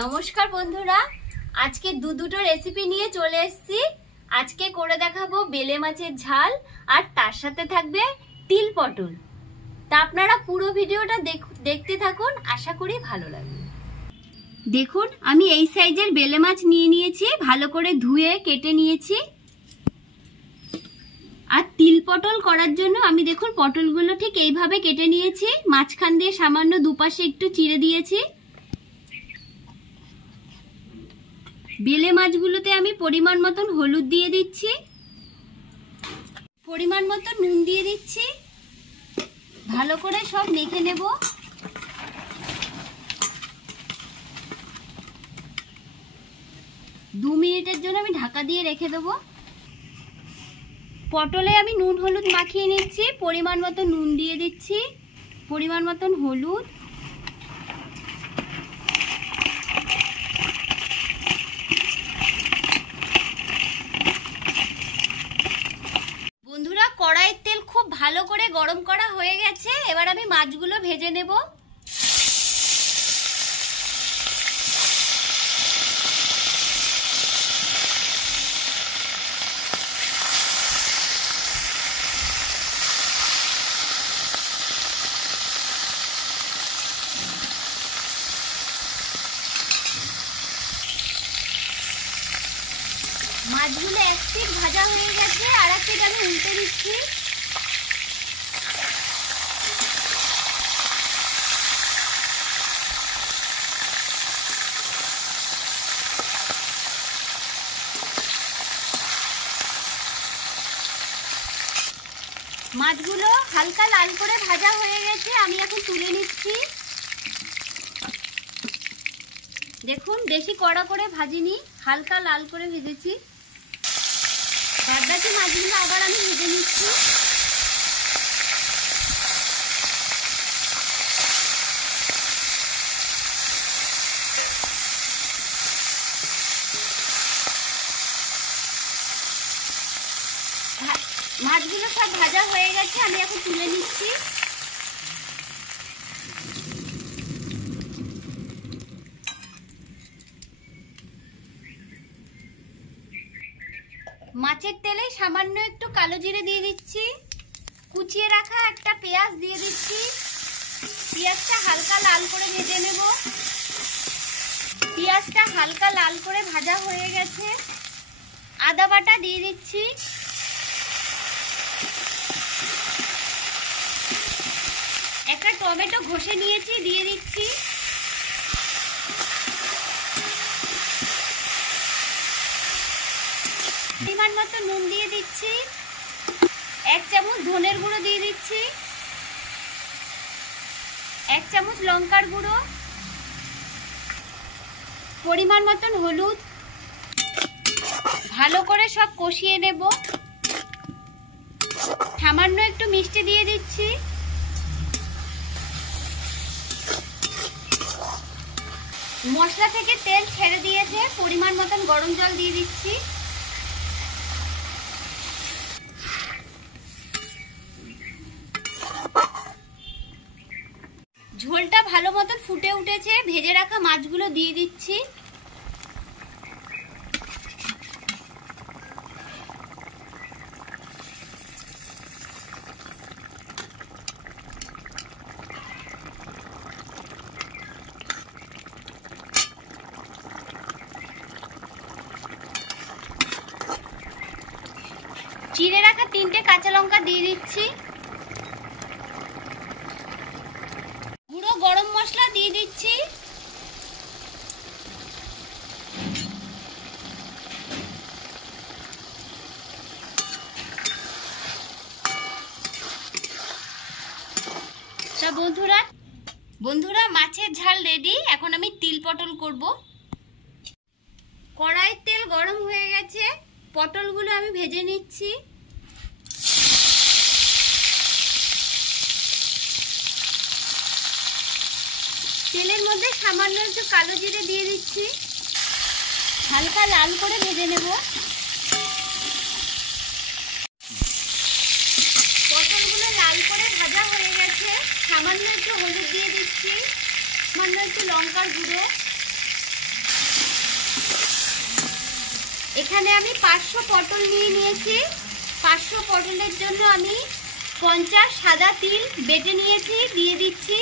নমস্কার বন্ধুরা, আজকে দুটো রেসিপি নিয়ে চলে এসেছি। আজকে করে দেখাবো বেলে মাছের ঝাল আর তার সাথে থাকবে তিল পটল। তা আপনারা পুরো ভিডিওটা দেখতে থাকুন, আশা করি ভালো লাগবে। দেখুন, আমি এই সাইজের বেলে মাছ নিয়ে নিয়েছি, ভালো করে ধুয়ে কেটে নিয়েছি। আর তিল পটল করার জন্য আমি দেখুন পটলগুলো ঠিক এইভাবে কেটে নিয়েছি, মাঝখান দিয়ে সামান্য দুপাশে একটু চিড়ে দিয়েছি। বেলে মাছগুলোতে আমি পরিমাণ মতন হলুদ দিয়ে দিচ্ছি, পরিমাণ মতো নুন দিয়ে দিচ্ছি। ভালো করে সব মেখে নেব। দু মিনিটের জন্য আমি ঢাকা দিয়ে রেখে দেবো। পটলে আমি নুন হলুদ মাখিয়ে নিচ্ছি, পরিমাণ মতো নুন দিয়ে দিচ্ছি, পরিমাণ মতন হলুদ। বন্ধুরা, কড়াইয়ের তেল খুব ভালো করে গরম করা হয়ে গেছে। এবার আমি মাছগুলো ভেজে নেব। মাছগুলো এক পিঠ ভাজা হয়ে গেছে, আর এক পিঠ আমি উল্টে দিচ্ছি। মাছগুলো হালকা লাল করে ভাজা হয়ে গেছে, আমি এখন তুলে নিচ্ছি। দেখুন, বেশি কড়া করে ভাজিনি, হালকা লাল করে ভেজেছি। বাদবাকি মাছগুলো আবার আমি ভেজে নিচ্ছি। মাছগুলো সব ভাজা হয়ে গেছে, আমি এখন তুলে নিচ্ছি। মাছের তেলে সামান্য একটু কালো জিরে দিয়ে দিচ্ছি, কুচিয়ে রাখা একটা পেঁয়াজ দিয়ে দিচ্ছি। পেঁয়াজটা হালকা লাল করে ভেজে নেব। পেঁয়াজটা হালকা লাল করে ভাজা হয়ে গেছে, আদা বাটা দিয়ে দিচ্ছি। একটা টমেটো ঘষে নিয়েছি, দিয়ে দিচ্ছি। পরিমাণ মতো নুন দিয়ে দিচ্ছি। 1 চামচ ধনের গুঁড়ো দিয়ে দিচ্ছি, 1 চামচ লঙ্কার গুঁড়ো, পরিমাণ মতন হলুদ। ভালো করে সব কষিয়ে নেব। সামান্য একটু মিষ্টি দিয়ে দিচ্ছি। মশলা থেকে তেল ছেড়ে দিয়েছে, পরিমাণ মতন গরম জল দিয়ে দিচ্ছি। ঝোলটা ভালো মতন ফুটে উঠেছে, ভেজে রাখা মাছগুলো দিয়ে দিচ্ছি। চিড়ে রাখা 3টে কাঁচা লঙ্কা দিয়ে দিচ্ছি। গুঁড়ো গরম মশলা দিয়ে দিচ্ছি। তা বন্ধুরা মাছের ঝাল রেডি। এখন আমি তিল পটল করব। কড়াইয়ের তেল গরম হয়ে গেছে, পটলগুলো আমি ভেজে নিচ্ছি। তেলের মধ্যে সামান্য একটু কালো জিরে দিয়ে দিচ্ছি, হালকা লাল করে ভেজে নেব। পটলগুলো লাল করে ভাজা হয়ে গেছে, সামান্য একটু হলুদ দিয়ে দিচ্ছি, সামান্য একটু লঙ্কার গুঁড়ো, এখানে আমি 500 পটল নিয়ে নিয়েছি। 500 পটলের জন্য আমি 50 সাদা তিল বেটে নিয়েছি, দিয়ে দিচ্ছি।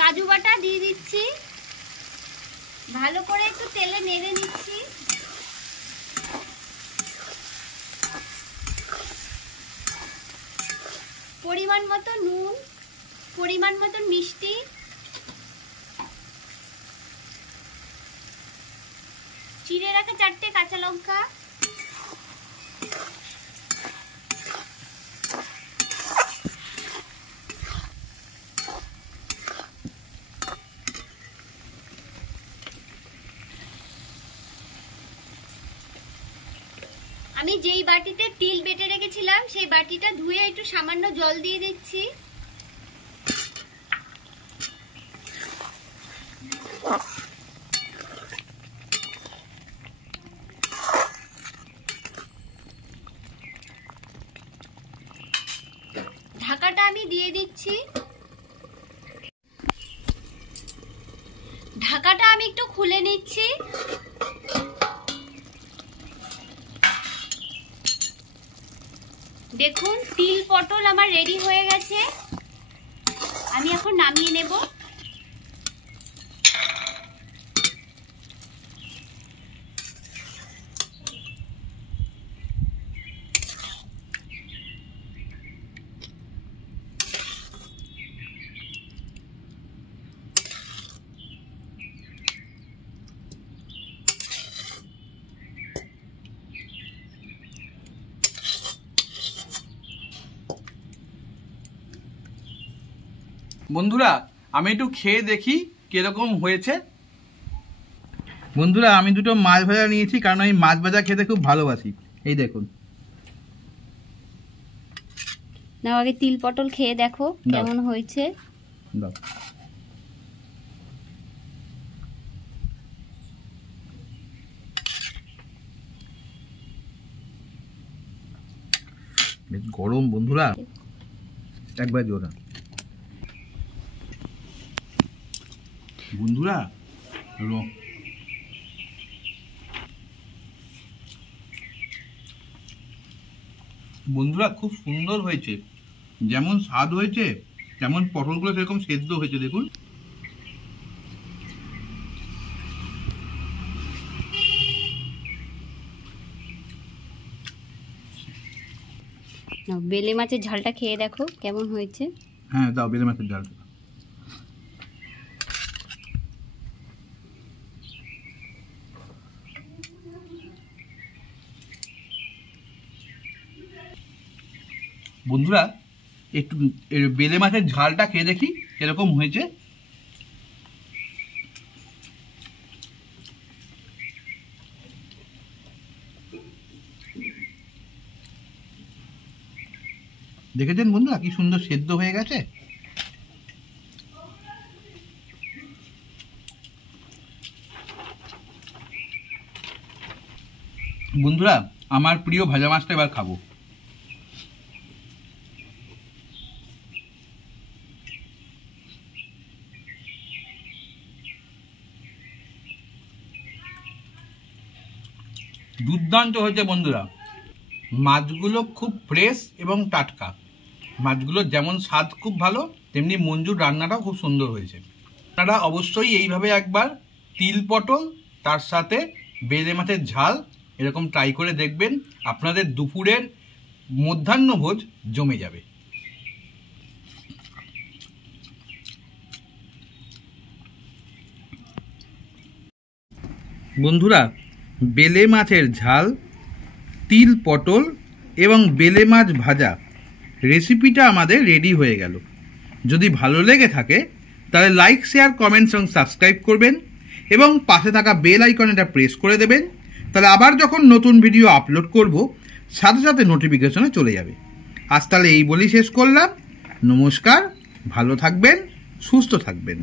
কাজু বাটা দিয়ে দিচ্ছি, ভালো করে একটু তেলে নেড়ে নিচ্ছি। পরিমাণ মতো নুন, পরিমাণ মতো মিষ্টি, চিড়ে রাখা 4টে কাঁচা লঙ্কা, আমি যেই বাটিতে তিল বেটে রেখেছিলাম সেই বাটিটা ধুয়ে একটু সামান্য জল দিয়ে দিচ্ছি। ঢাকাটা আমি দিয়ে দিচ্ছি। ঢাকাটা আমি একটু খুলে নিচ্ছি। দেখুন তিল পটল আমার রেডি হয়ে গেছে, আমি এখন নামিয়ে নেব। বন্ধুরা আমি একটু খেয়ে দেখি কিরকম হয়েছে। বন্ধুরা আমি দুটো মাছ ভাজা নিয়েছি, কারণ আমি মাছ ভাজা খেতে খুব ভালোবাসি। এই দেখুন, না আগে তিল পটল খেয়ে দেখো কেমন হয়েছে। দাও। বেশ গরম বন্ধুরা, একবার জোরা। বন্ধুরা বন্ধুরা খুব সুন্দর হয়েছে, যেমন স্বাদ হয়েছে তেমন পটলগুলো সেরকম সেদ্ধ হয়েছে। দেখুন বেলে মাছের ঝালটা খেয়ে দেখো কেমন হয়েছে। হ্যাঁ দাও বেলে মাছের ঝালটা। বন্ধুরা একটু বেলে মাছের ঝালটা খেয়ে দেখি কিরকম হয়েছে। দেখেছেন বন্ধুরা কি সুন্দর সেদ্ধ হয়ে গেছে। বন্ধুরা আমার প্রিয় ভাজা মাছটা এবার খাবো। দুর্দান্ত হয়েছে বন্ধুরা, মাছগুলো খুব ফ্রেশ এবং টাটকা। মাছগুলোর যেমন স্বাদ খুব ভালো, তেমনি মঞ্জুর রান্নাটাও খুব সুন্দর হয়েছে। আপনারা অবশ্যই এইভাবে একবার তিল পটল তার সাথে বেলে মাছের ঝাল এরকম ট্রাই করে দেখবেন, আপনাদের দুপুরের মধ্যাহ্নভোজ জমে যাবে। বন্ধুরা বেলে মাছের ঝাল, তিল পটল এবং বেলে মাছ ভাজা রেসিপিটা আমাদের রেডি হয়ে গেল। যদি ভালো লেগে থাকে তাহলে লাইক, শেয়ার, কমেন্টস এবং সাবস্ক্রাইব করবেন এবং পাশে থাকা বেল আইকনটা প্রেস করে দেবেন। তাহলে আবার যখন নতুন ভিডিও আপলোড করব সাথে সাথে নোটিফিকেশনে চলে যাবে। আজ তাহলে এই বলেই শেষ করলাম। নমস্কার, ভালো থাকবেন, সুস্থ থাকবেন।